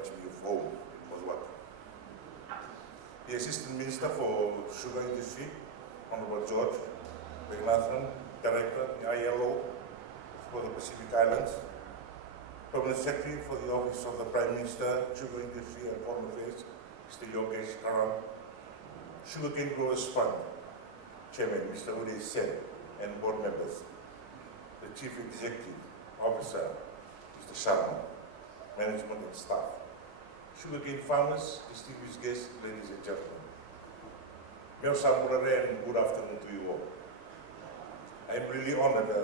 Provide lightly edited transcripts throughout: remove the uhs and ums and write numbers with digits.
reminds me of home in Mozambique. The Assistant Minister for Sugar Industry, Honorable George Vaganathan, Director, the ILO for the Pacific Islands, Permanent Secretary for the Office of the Prime Minister, Sugar Industry and Foreign Affairs, Mr. Yogesh Karan, Sugarcane Growers Fund, Chairman Mr. Uday Sen, and board members, the Chief Executive Officer, Mr. Sharma, management and staff, sugarcane farmers, distinguished guests, ladies and gentlemen. Meo Samurare and good afternoon to you all. I am really honored to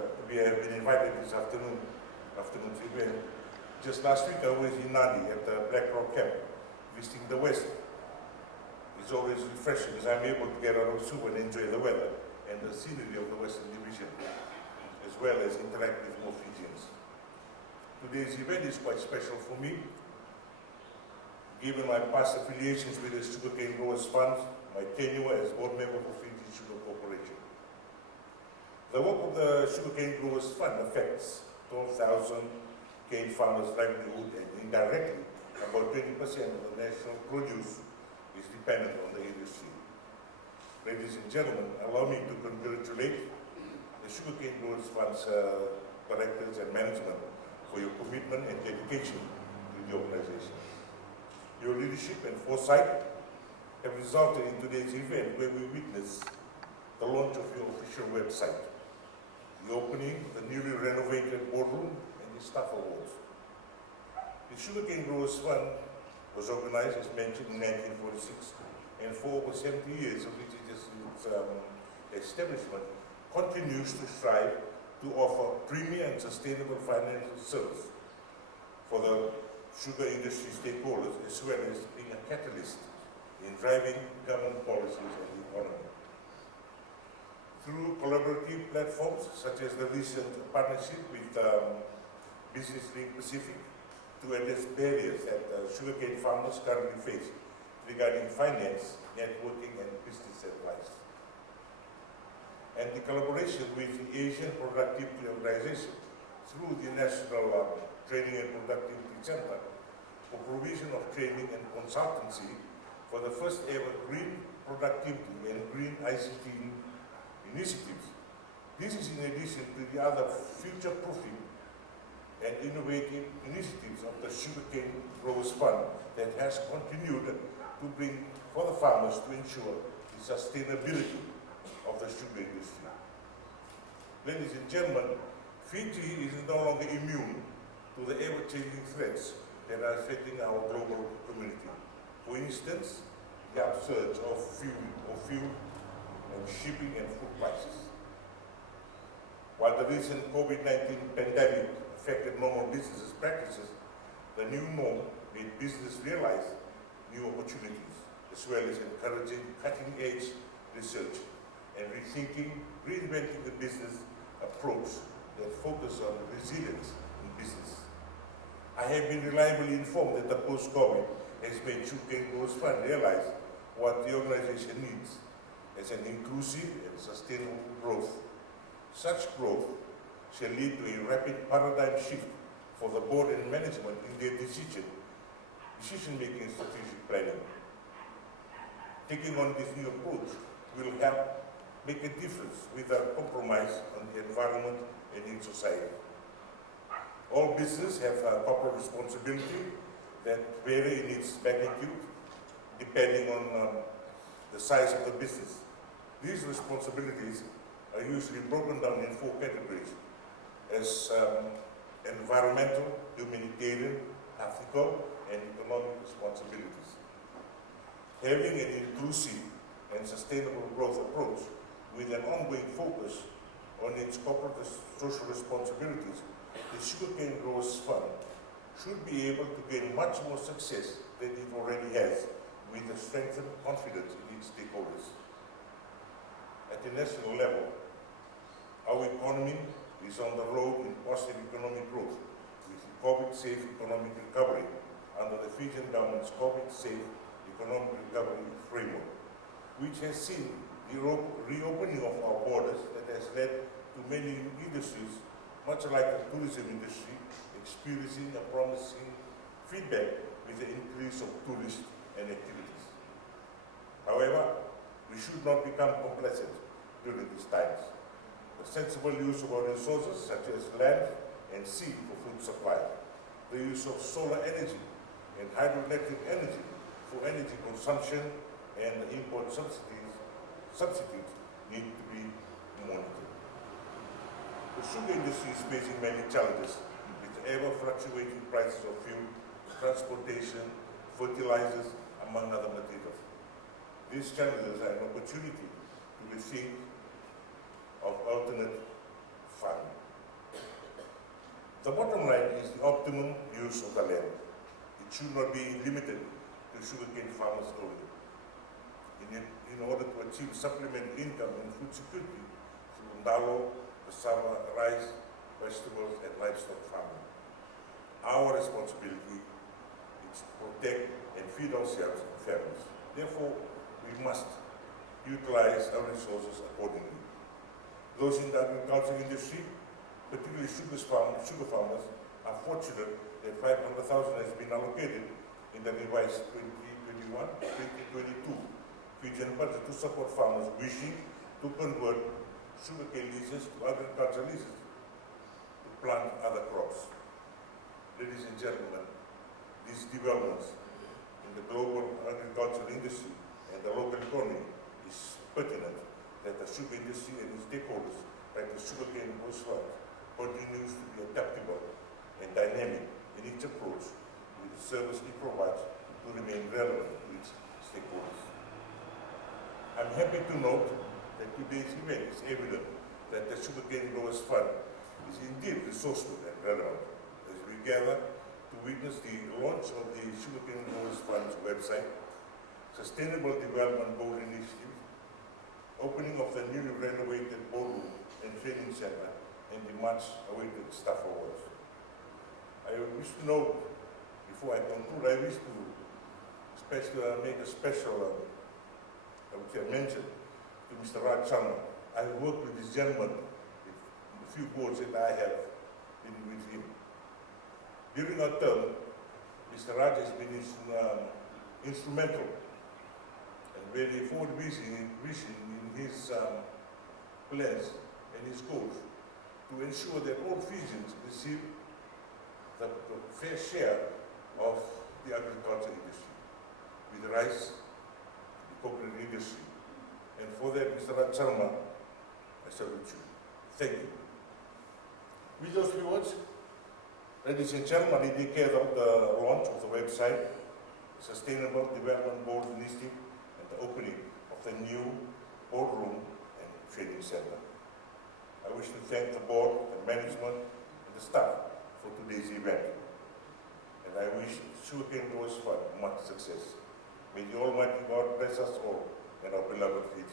have been invited this afternoon to event. Just last week I was in Nadi at the Black Rock Camp, visiting the West. It's always refreshing as I'm able to get out of soup and enjoy the weather and the scenery of the Western Division, as well as interact with more Fijians. Today's event is quite special for me, given my past affiliations with the Sugarcane Growers Fund, my tenure as board member for Fiji Sugar Corporation. The work of the Sugarcane Growers Fund affects 12,000 cane farmers' livelihood, and indirectly about 20% of the national produce is dependent on the industry. Ladies and gentlemen, allow me to congratulate the Sugarcane Growers Fund's directors and management for your commitment and dedication to the organization. Your leadership and foresight have resulted in today's event where we witness the launch of your official website, the opening of the newly renovated boardroom, and the staff awards. The Sugarcane Growers Fund was organized, as mentioned, in 1946, and for over 70 years of its establishment, continues to strive to offer premier and sustainable financial service for the sugar industry stakeholders, as well as being a catalyst in driving government policies and the economy. Through collaborative platforms, such as the recent partnership with Business Link Pacific, to address barriers that sugarcane farmers currently face regarding finance, networking, and business advice. And the collaboration with the Asian Productivity Organization through the National Training and Productivity Center for provision of training and consultancy for the first ever green productivity and green ICT initiatives. This is in addition to the other future-proofing and innovative initiatives of the Sugarcane Growers Fund that has continued to bring for the farmers to ensure the sustainability of the sugar industry. Ladies and gentlemen, Fiji is no longer immune to the ever-changing threats that are affecting our global community. For instance, the upsurge of fuel and shipping and food prices. While the recent COVID-19 pandemic affected normal business practices, the new norm made business realize new opportunities, as well as encouraging cutting-edge research and reinventing the business approach that focuses on resilience in business. I have been reliably informed that the post-COVID has made Sugarcane Growers Fund realize what the organization needs as an inclusive and sustainable growth. Such growth shall lead to a rapid paradigm shift for the board and management in their decision-making and strategic planning. Taking on this new approach will help make a difference without compromise on the environment and in society. All business have a corporate responsibility that vary in its magnitude depending on the size of the business. These responsibilities are usually broken down in 4 categories as environmental, humanitarian, ethical, and economic responsibilities. Having an inclusive and sustainable growth approach with an ongoing focus on its corporate social responsibilities, the Sugarcane Growers Fund should be able to gain much more success than it already has with the strengthened confidence in its stakeholders. At the national level, our economy is on the road in positive economic growth with the COVID-safe economic recovery under the Fijian government's COVID-safe economic recovery framework, which has seen the reopening of our borders that has led to many industries, much like the tourism industry, experiencing a promising feedback with the increase of tourists and activities. However, we should not become complacent during these times. The sensible use of our resources, such as land and sea for food supply, the use of solar energy and hydroelectric energy for energy consumption, and the import substitutes need to be monitored. The sugar industry is facing many challenges with ever-fluctuating prices of fuel, transportation, fertilizers, among other materials. These challenges are an opportunity to rethink of alternate farming. The bottom line is the optimum use of the land. It should not be limited to sugarcane farmers only. In order to achieve supplementary income and food security through ndalo, cassava, rice, vegetables, and livestock farming. Our responsibility is to protect and feed ourselves and families. Therefore, we must utilize our resources accordingly. Those in the agriculture industry, particularly sugar farmers, are fortunate that 500,000 has been allocated in the revised 2021-2022 Fijian budget to support farmers wishing to convert sugarcane leases to agricultural leases to plant other crops. Ladies and gentlemen, these developments in the global agricultural industry and the local economy is pertinent that the sugar industry and its stakeholders, like the sugarcane host fund, continues to be adaptable and dynamic in its approach with the service it provides to remain relevant to its stakeholders. I'm happy to note that today's event is evident that the Sugarcane Growers Fund is indeed resourceful and relevant as we gather to witness the launch of the Sugarcane Growers Fund's website, Sustainable Development Board Initiative, opening of the newly renovated boardroom and training center, and the much-awaited staff awards. I wish to note, before I conclude, I wish to make a special mention to Mr. Raj Sharma. I worked with this gentleman in the few boards that I have been with him. During our term, Mr. Raj has been instrumental and very forward-vision in his plans and his goals to ensure that all Fijians receive the fair share of the agriculture industry, with rice, the coconut industry. And for that, Mr. Raj Sharma, I salute you. Thank you. With those few words, ladies and gentlemen, I indicate the launch of the website, Sustainable Development Board Initiative, and the opening of the new boardroom and training center. I wish to thank the board, the management, and the staff for today's event. And I wish Sugarcane Growers Fund much success. May the Almighty God bless us all and our beloved Fiji.